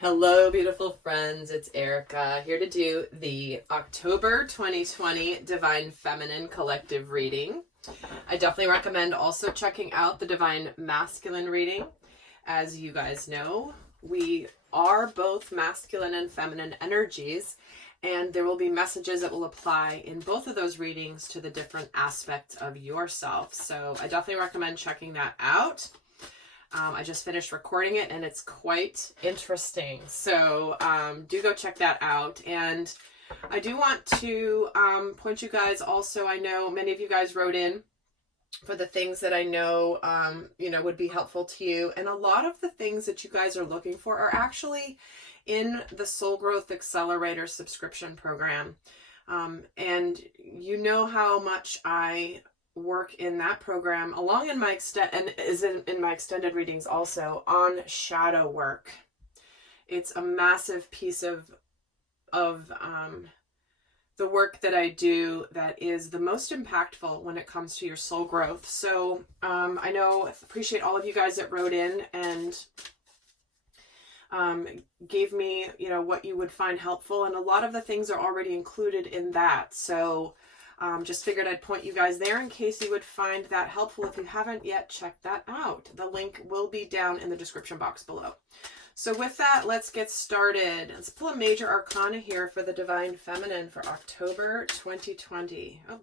Hello, beautiful friends. It's Erika here to do the October 2020 Divine Feminine Collective reading. I definitely recommend also checking out the Divine Masculine reading. As you guys know, we are both masculine and feminine energies, and there will be messages that will apply in both of those readings to the different aspects of yourself. So I definitely recommend checking that out. I just finished recording it and it's quite interesting. So do go check that out. And I do want to point you guys also, I know many of you guys wrote in for the things that I know, would be helpful to you. And a lot of the things that you guys are looking for are actually in the Soul Growth Accelerator subscription program. And you know how much I work in that program, along in my in my extended readings also, on shadow work. It's a massive piece of the work that I do that is the most impactful when it comes to your soul growth. So I appreciate all of you guys that wrote in and gave me, what you would find helpful, and a lot of the things are already included in that. So just figured I'd point you guys there in case you would find that helpful if you haven't yet checked that out. The link will be down in the description box below. So with that, let's get started. Let's pull a major arcana here for the Divine Feminine for October 2020. Oh,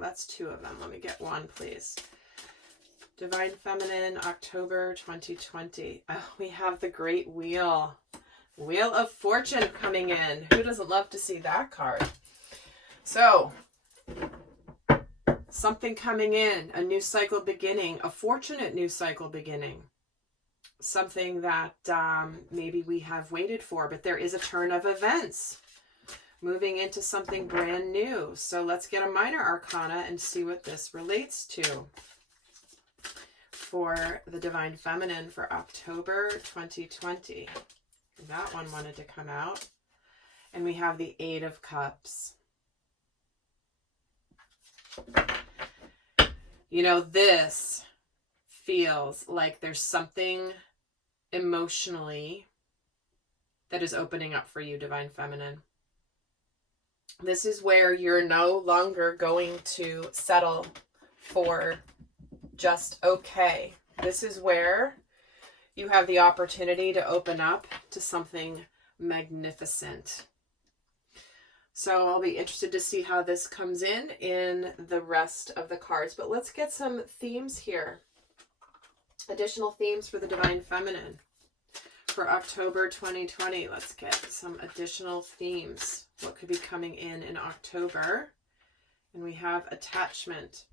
that's two of them. Let me get one, please. Divine Feminine, October 2020. Oh, we have the Great Wheel. Wheel of Fortune coming in. Who doesn't love to see that card? So, something coming in, a new cycle beginning, a fortunate new cycle beginning, something that maybe we have waited for, but there is a turn of events moving into something brand new. So let's get a minor arcana and see what this relates to for the Divine Feminine for October 2020. That one wanted to come out. And we have the Eight of Cups. This feels like there's something emotionally that is opening up for you, Divine Feminine. This is where you're no longer going to settle for just okay. This is where you have the opportunity to open up to something magnificent. So I'll be interested to see how this comes in the rest of the cards. But let's get some themes here. Additional themes for the Divine Feminine for October 2020. Let's get some additional themes. What could be coming in October? And we have attachment,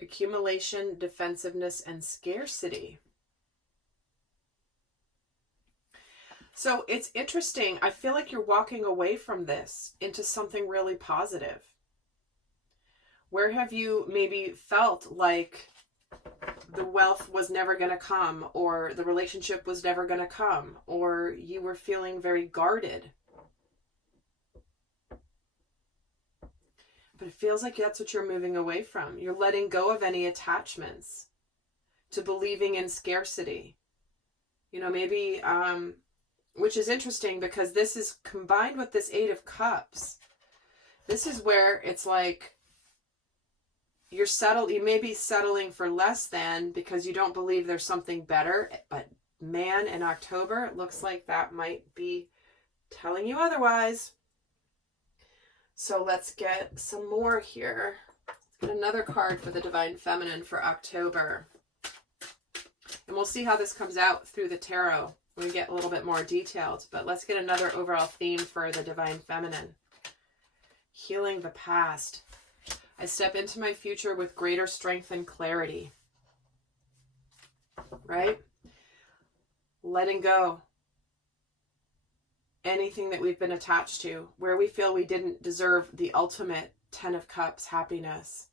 accumulation, defensiveness, and scarcity. So it's interesting. I feel like you're walking away from this into something really positive. Where have you maybe felt like the wealth was never going to come, or the relationship was never going to come, or you were feeling very guarded? But it feels like that's what you're moving away from. You're letting go of any attachments to believing in scarcity. Maybe which is interesting because this is combined with this Eight of Cups. This is where it's like you may be settling for less than because you don't believe there's something better. But man, in October, it looks like that might be telling you otherwise. So let's get some more here. Let's get another card for the Divine Feminine for October. And we'll see how this comes out through the tarot. We get a little bit more detailed, but let's get another overall theme for the Divine Feminine. Healing the past. I step into my future with greater strength and clarity. Right? Letting go. Anything that we've been attached to, where we feel we didn't deserve the ultimate Ten of Cups happiness.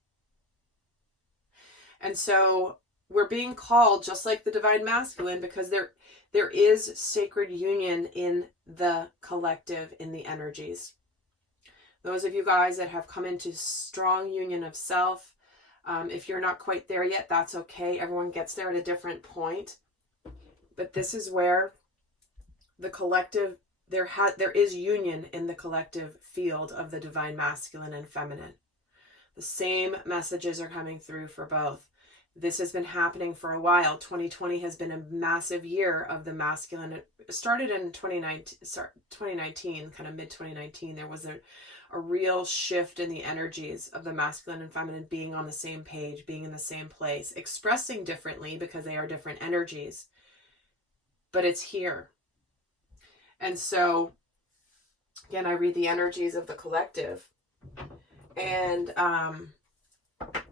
And so we're being called, just like the Divine Masculine, because there is sacred union in the collective, in the energies. Those of you guys that have come into strong union of self, If you're not quite there yet, that's okay. Everyone gets there at a different point. But this is where the collective, there is union in the collective field of the divine masculine and feminine. The same messages are coming through for both. This has been happening for a while. 2020 has been a massive year of the masculine. It started in 2019, kind of mid-2019. There was a real shift in the energies of the masculine and feminine being on the same page, being in the same place, expressing differently because they are different energies. But it's here. And so, again, I read the energies of the collective. And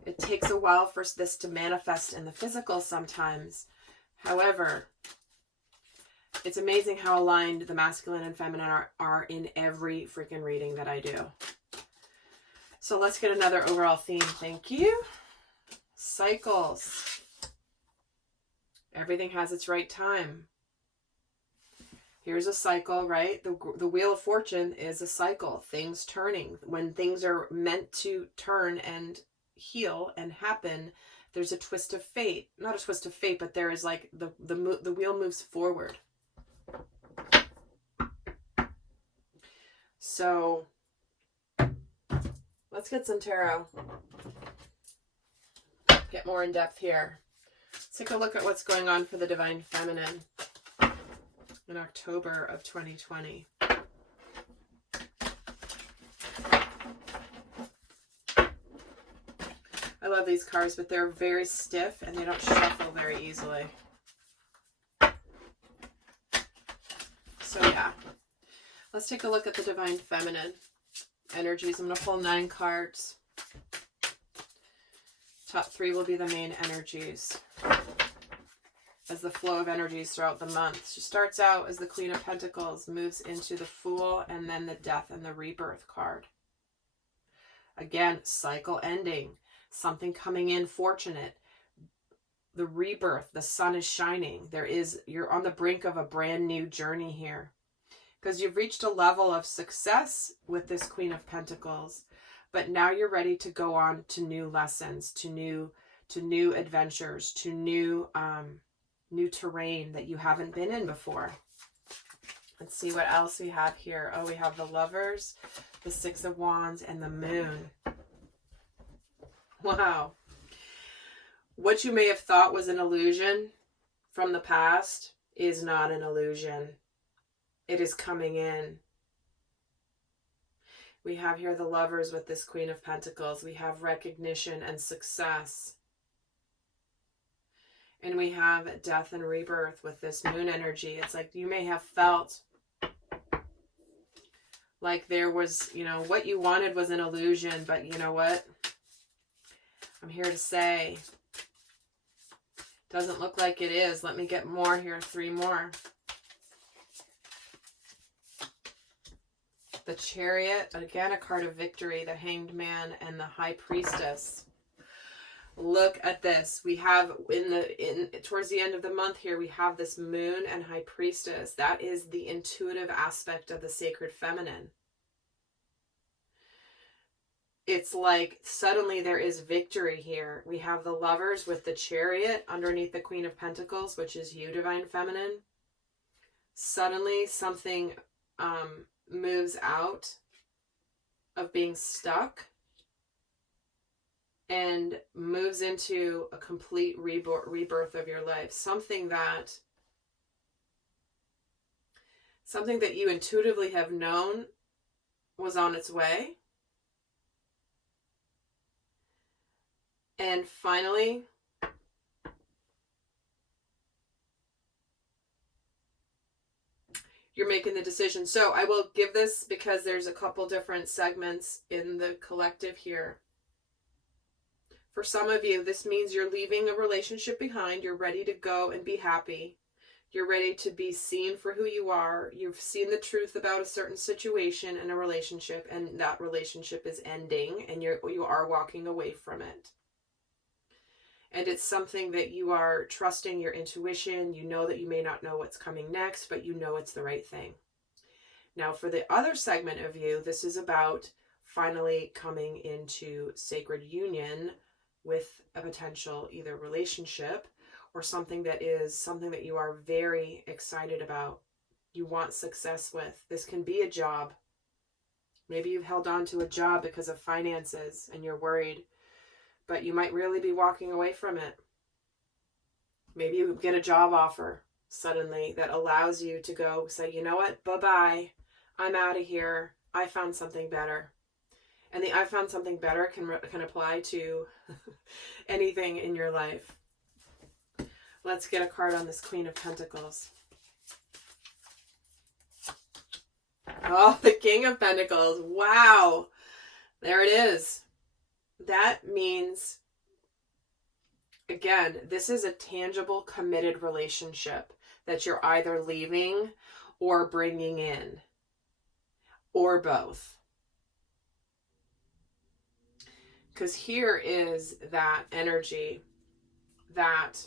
it takes a while for this to manifest in the physical sometimes. However, it's amazing how aligned the masculine and feminine are in every freaking reading that I do. So let's get another overall theme. Thank you. Cycles. Everything has its right time. Here's a cycle, right? The Wheel of Fortune is a cycle. Things turning. When things are meant to turn and heal and happen, there's a twist of fate. Not a twist of fate, but there is like the wheel moves forward. So let's get some tarot. Get more in depth here. Let's take a look at what's going on for the divine feminine in October of 2020. I love these cards, but they're very stiff and they don't shuffle very easily. So yeah, let's take a look at the divine feminine energies. I'm going to pull 9 cards. Top 3 will be the main energies as the flow of energies throughout the month. She starts out as the Queen of Pentacles, moves into the Fool, and then the Death and the Rebirth card. Again, cycle ending, something coming in fortunate. The rebirth, the sun is shining. You're on the brink of a brand new journey here. Because you've reached a level of success with this Queen of Pentacles, but now you're ready to go on to new lessons, to new adventures, to new terrain that you haven't been in before. Let's see what else we have here. Oh, we have the Lovers, the 6 of Wands, and the Moon. Wow. What you may have thought was an illusion from the past is not an illusion. It is coming in. We have here the Lovers with this Queen of Pentacles. We have recognition and success. And we have Death and Rebirth with this Moon energy. It's like you may have felt like there was, what you wanted was an illusion, but you know what? I'm here to say, doesn't look like it is. Let me get more here. 3 more. The Chariot, again, a card of victory, the Hanged Man, and the High Priestess. Look at this. We have towards the end of the month here, we have this Moon and High Priestess. That is the intuitive aspect of the sacred feminine. It's like suddenly there is victory here. We have the Lovers with the Chariot underneath the Queen of Pentacles, which is you, divine feminine. Suddenly something moves out of being stuck and moves into a complete rebirth of your life. Something that you intuitively have known was on its way. And finally, you're making the decision. So I will give this because there's a couple different segments in the collective here. For some of you, this means you're leaving a relationship behind. You're ready to go and be happy. You're ready to be seen for who you are. You've seen the truth about a certain situation in a relationship, and that relationship is ending, and you are walking away from it. And it's something that you are trusting your intuition. You know that you may not know what's coming next, but you know it's the right thing. Now, for the other segment of you, this is about finally coming into sacred union with a potential either relationship or something that you are very excited about, you want success with. This can be a job. Maybe you've held on to a job because of finances and you're worried, but you might really be walking away from it. Maybe you get a job offer suddenly that allows you to go say, you know what, bye-bye, I'm out of here, I found something better. And the I found something better can apply to anything in your life. Let's get a card on this Queen of Pentacles. Oh, the King of Pentacles. Wow. There it is. That means, again, this is a tangible, committed relationship that you're either leaving or bringing in, or both. Because here is that energy that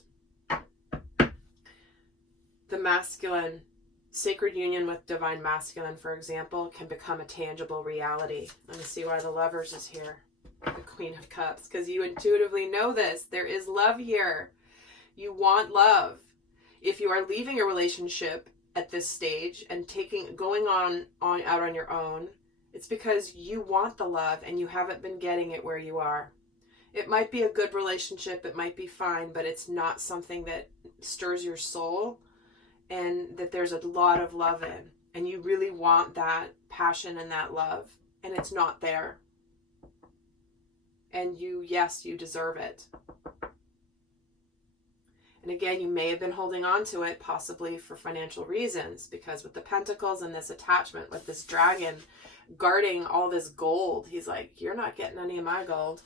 the masculine, sacred union with divine masculine, for example, can become a tangible reality. Let me see why the Lovers is here. The Queen of Cups. Because you intuitively know this. There is love here. You want love. If you are leaving a relationship at this stage and going out on your own, it's because you want the love and you haven't been getting it where you are. It might be a good relationship, it might be fine, but it's not something that stirs your soul and that there's a lot of love in. And you really want that passion and that love, and it's not there. And yes, you deserve it. And again, you may have been holding on to it possibly for financial reasons, because with the Pentacles and this attachment with this dragon guarding all this gold, he's like, you're not getting any of my gold.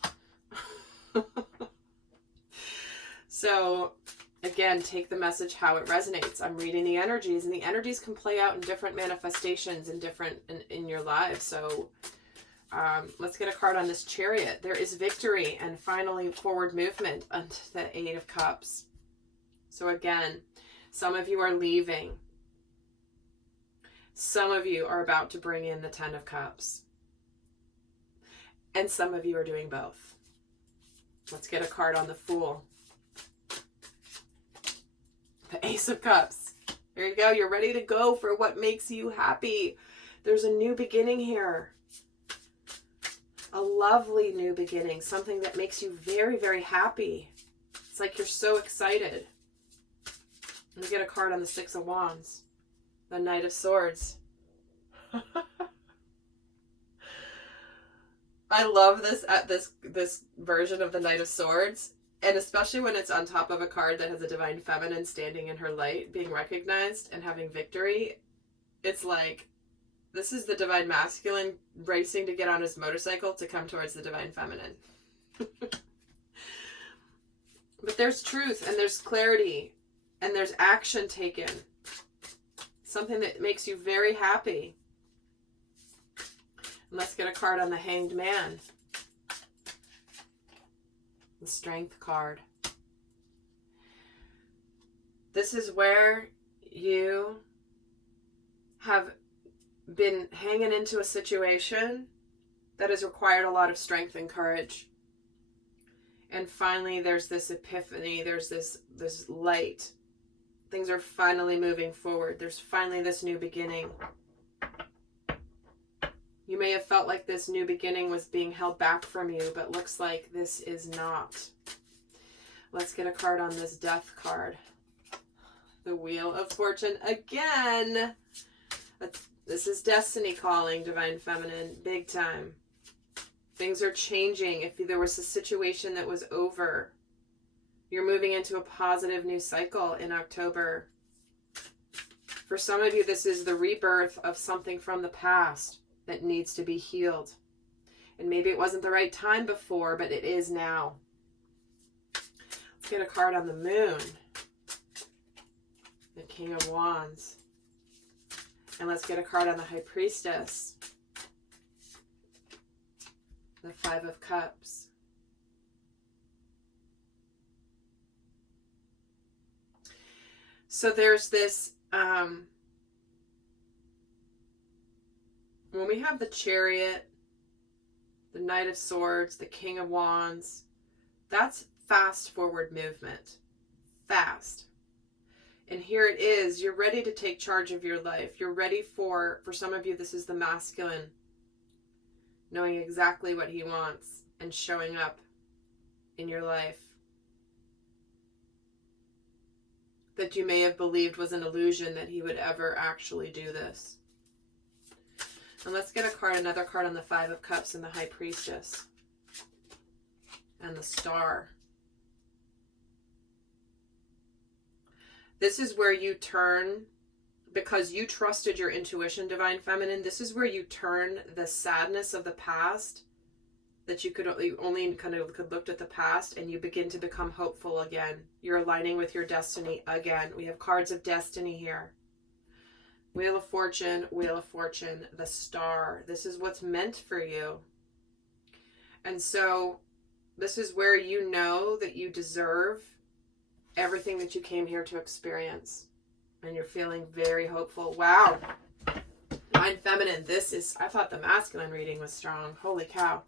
So again, take the message how it resonates. I'm reading the energies, and the energies can play out in different manifestations in your lives. So let's get a card on this Chariot. There is victory and finally forward movement onto the Eight of Cups. So again, some of you are leaving. Some of you are about to bring in the Ten of Cups. And some of you are doing both. Let's get a card on the Fool. The Ace of Cups. There you go. You're ready to go for what makes you happy. There's a new beginning here. A lovely new beginning. Something that makes you very, very happy. It's like you're so excited. Let me get a card on the Six of Wands. The Knight of Swords. I love this version of the Knight of Swords. And especially when it's on top of a card that has a divine feminine standing in her light, being recognized and having victory. It's like, this is the divine masculine racing to get on his motorcycle to come towards the divine feminine. But there's truth and there's clarity and there's action taken. Something that makes you very happy. And let's get a card on the Hanged Man. The Strength card. This is where you have been hanging into a situation that has required a lot of strength and courage. And finally there's this epiphany, there's this light. Things are finally moving forward. There's finally this new beginning. You may have felt like this new beginning was being held back from you, but looks like this is not. Let's get a card on this Death card. The Wheel of Fortune again. This is destiny calling, divine feminine, big time. Things are changing. If there was a situation that was over, you're moving into a positive new cycle in October. For some of you, this is the rebirth of something from the past that needs to be healed. And maybe it wasn't the right time before, but it is now. Let's get a card on the Moon. The King of Wands. And let's get a card on the High Priestess. The Five of Cups. So there's this, when we have the Chariot, the Knight of Swords, the King of Wands, That's fast forward movement. Fast. And here it is. You're ready to take charge of your life. You're ready for some of you, this is the masculine, knowing exactly what he wants and showing up in your life that you may have believed was an illusion that he would ever actually do this. And let's get another card on the Five of Cups and the High Priestess and the Star. This is where you turn, because you trusted your intuition, Divine Feminine, this is where you turn the sadness of the past, that you could only kind of could looked at the past, and you begin to become hopeful again. You're aligning with your destiny again. We have cards of destiny here. Wheel of Fortune, the Star. This is what's meant for you. And so this is where you know that you deserve everything that you came here to experience. And you're feeling very hopeful. Wow. Divine Feminine, this is, I thought the masculine reading was strong. Holy cow.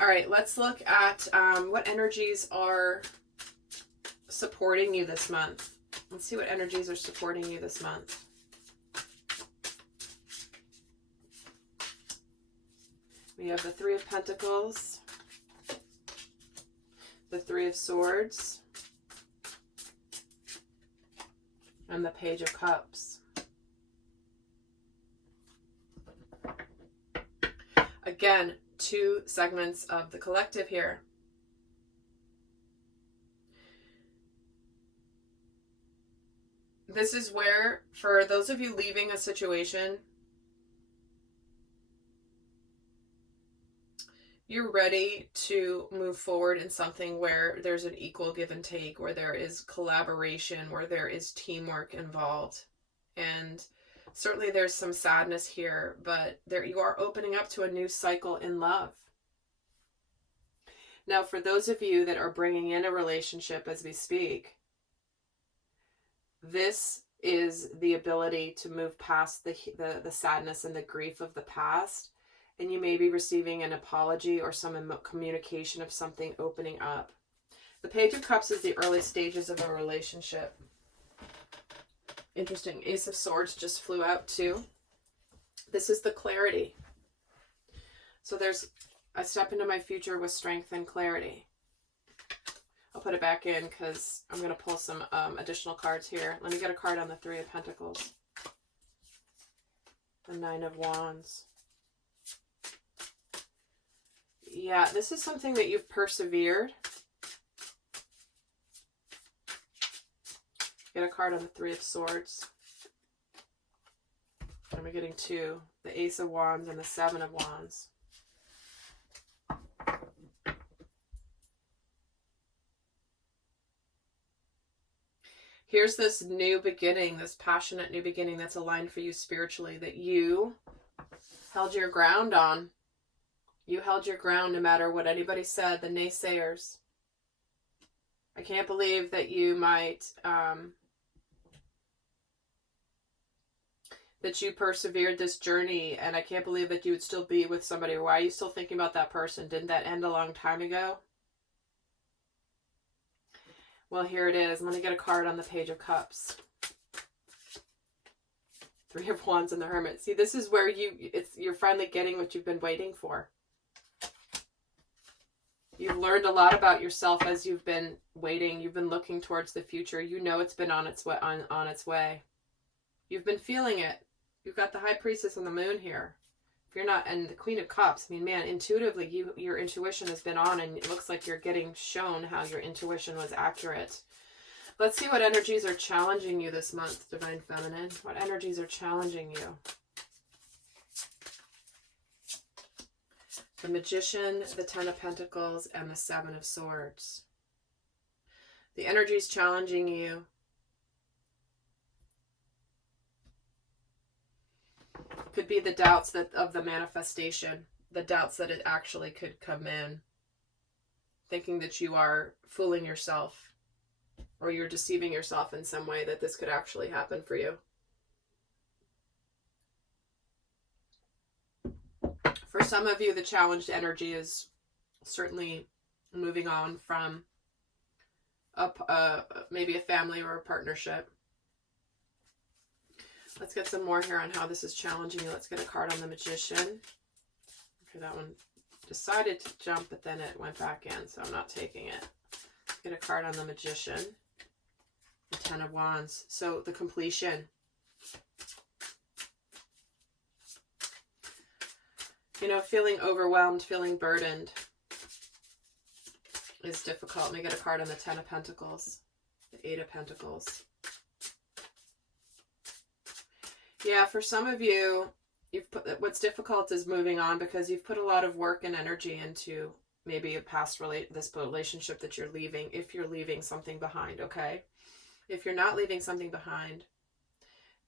All right, let's look at what energies are supporting you this month. Let's see what energies are supporting you this month. We have the Three of Pentacles, the Three of Swords, and the Page of Cups. Again, two segments of the collective here. This is where, for those of you leaving a situation, you're ready to move forward in something where there's an equal give and take, where there is collaboration, where there is teamwork involved. And certainly there's some sadness here, but there you are opening up to a new cycle in love. Now, for those of you that are bringing in a relationship as we speak, this is the ability to move past the sadness and the grief of the past. And you may be receiving an apology or some communication of something opening up. The Page of Cups is the early stages of a relationship. Interesting. Ace of Swords just flew out too. This is the clarity. So I step into my future with strength and clarity. I'll put it back in because I'm going to pull some additional cards here. Let me get a card on the Three of Pentacles. The Nine of Wands. Yeah, this is something that you've persevered. Get a card on the Three of Swords. And we're getting two. The Ace of Wands and the Seven of Wands. Here's this new beginning, this passionate new beginning that's aligned for you spiritually, that you held your ground on. You held your ground no matter what anybody said, the naysayers. I can't believe that you might, that you persevered this journey, and I can't believe that you would still be with somebody. Why are you still thinking about that person? Didn't that end a long time ago? Well, here it is. Let me get a card on the Page of Cups. Three of Wands and the Hermit. See, this is where you're finally getting what you've been waiting for. You've learned a lot about yourself as you've been waiting. You've been looking towards the future. You know it's been on its way. On its way. You've been feeling it. You've got the High Priestess and the Moon here. If you're not, and the Queen of Cups, I mean, man, intuitively, your intuition has been on, and it looks like you're getting shown how your intuition was accurate. Let's see what energies are challenging you this month, Divine Feminine. What energies are challenging you? The Magician, the Ten of Pentacles, and the Seven of Swords. The energies challenging you could be the doubts of the manifestation, the doubts that it actually could come in, thinking that you are fooling yourself or you're deceiving yourself in some way that this could actually happen for you. For some of you, the challenged energy is certainly moving on from maybe a family or a partnership. Let's get some more here on how this is challenging you. Let's get a card on the Magician. Okay, that one decided to jump, but then it went back in, so I'm not taking it. Let's get a card on the Magician. The Ten of Wands. So the completion. You know, feeling overwhelmed, feeling burdened is difficult. Let me get a card on the Ten of Pentacles. The Eight of Pentacles. Yeah, for some of you, what's difficult is moving on because you've put a lot of work and energy into maybe a past this relationship that you're leaving, if you're leaving something behind, okay? If you're not leaving something behind,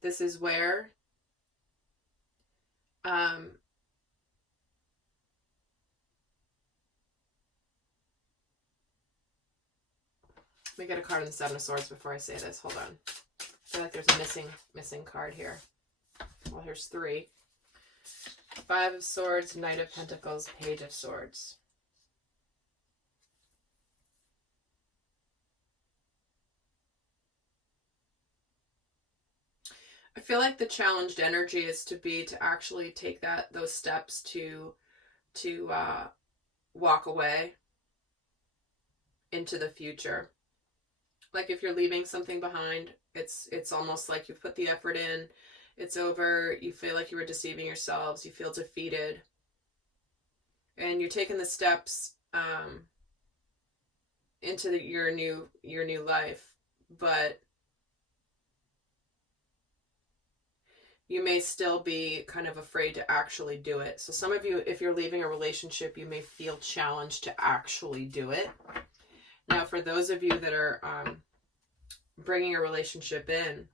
this is where let me get a card on the Seven of Swords before I say this. Hold on. I feel like there's a missing card here. Well, here's three. Five of Swords, Knight of Pentacles, Page of Swords. I feel like the challenged energy is to actually take those steps to walk away into the future. Like if you're leaving something behind, it's almost like you've put the effort in. It's over. You feel like you were deceiving yourselves. You feel defeated. And you're taking the steps into your new life. But you may still be kind of afraid to actually do it. So some of you, if you're leaving a relationship, you may feel challenged to actually do it. Now, for those of you that are bringing a relationship in,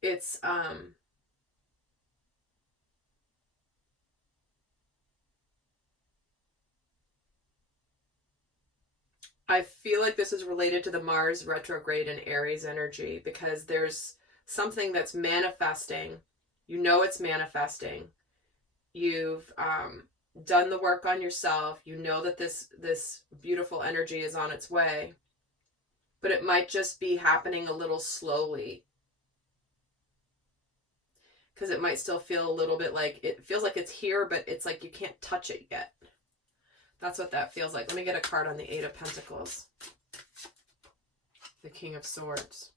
it's I feel like this is related to the Mars retrograde and Aries energy, because there's something that's manifesting. You know it's manifesting. You've done the work on yourself. You know that this beautiful energy is on its way, but it might just be happening a little slowly, because it might still feel a little bit like it feels like it's here, but it's like you can't touch it yet. That's what that feels like. Let me get a card on the Eight of Pentacles. The King of Swords.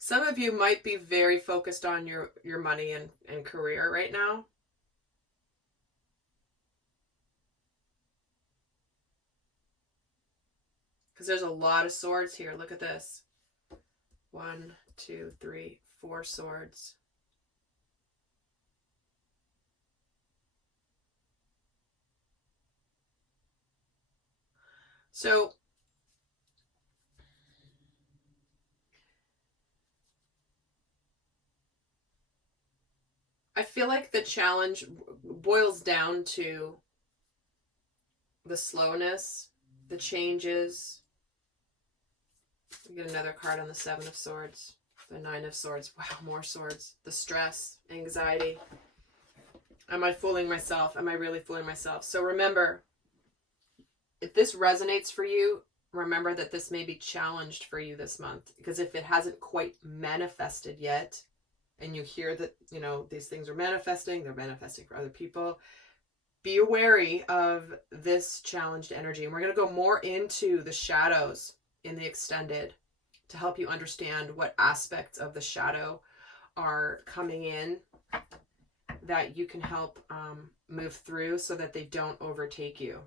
Some of you might be very focused on your money and career right now. Because there's a lot of swords here. Look at this. 1, 2, 3, 4 swords. So I feel like the challenge boils down to the slowness, the changes. We get another card on the Seven of Swords, the Nine of Swords. Wow, more swords. The stress, anxiety. Am I fooling myself? Am I really fooling myself? So remember, if this resonates for you, remember that this may be challenged for you this month, because if it hasn't quite manifested yet, and you hear that, you know, these things are manifesting, they're manifesting for other people, be wary of this challenged energy. And we're going to go more into the shadows in the extended to help you understand what aspects of the shadow are coming in that you can help move through so that they don't overtake you,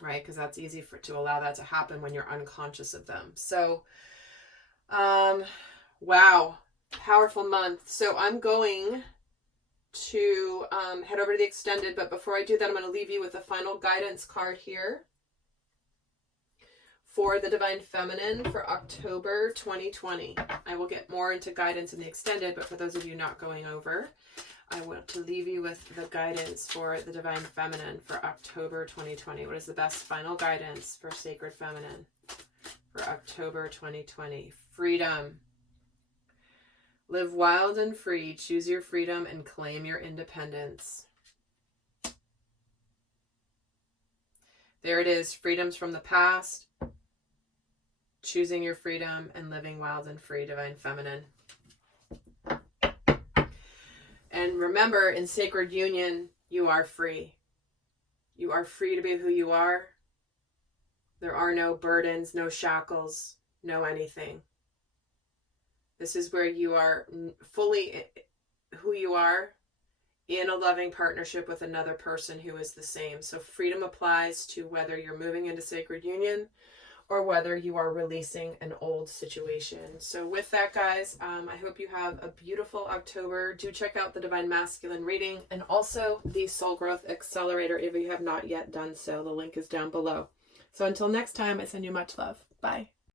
right? Because that's easy to allow that to happen when you're unconscious of them. So, wow, powerful month. So I'm going to head over to the extended, but before I do that, I'm going to leave you with a final guidance card here for the Divine Feminine for October 2020. I will get more into guidance in the extended, but for those of you not going over, I want to leave you with the guidance for the Divine Feminine for October 2020. What is the best final guidance for Sacred Feminine for October 2020? Freedom. Live wild and free. Choose your freedom and claim your independence. There it is. Freedoms from the past. Choosing your freedom and living wild and free, Divine Feminine. And remember, in sacred union, you are free. You are free to be who you are. There are no burdens, no shackles, no anything. This is where you are fully who you are in a loving partnership with another person who is the same. So freedom applies to whether you're moving into sacred union or whether you are releasing an old situation. So with that, guys, I hope you have a beautiful October. Do check out the Divine Masculine reading and also the Soul Growth Accelerator if you have not yet done so. The link is down below. So until next time, I send you much love. Bye.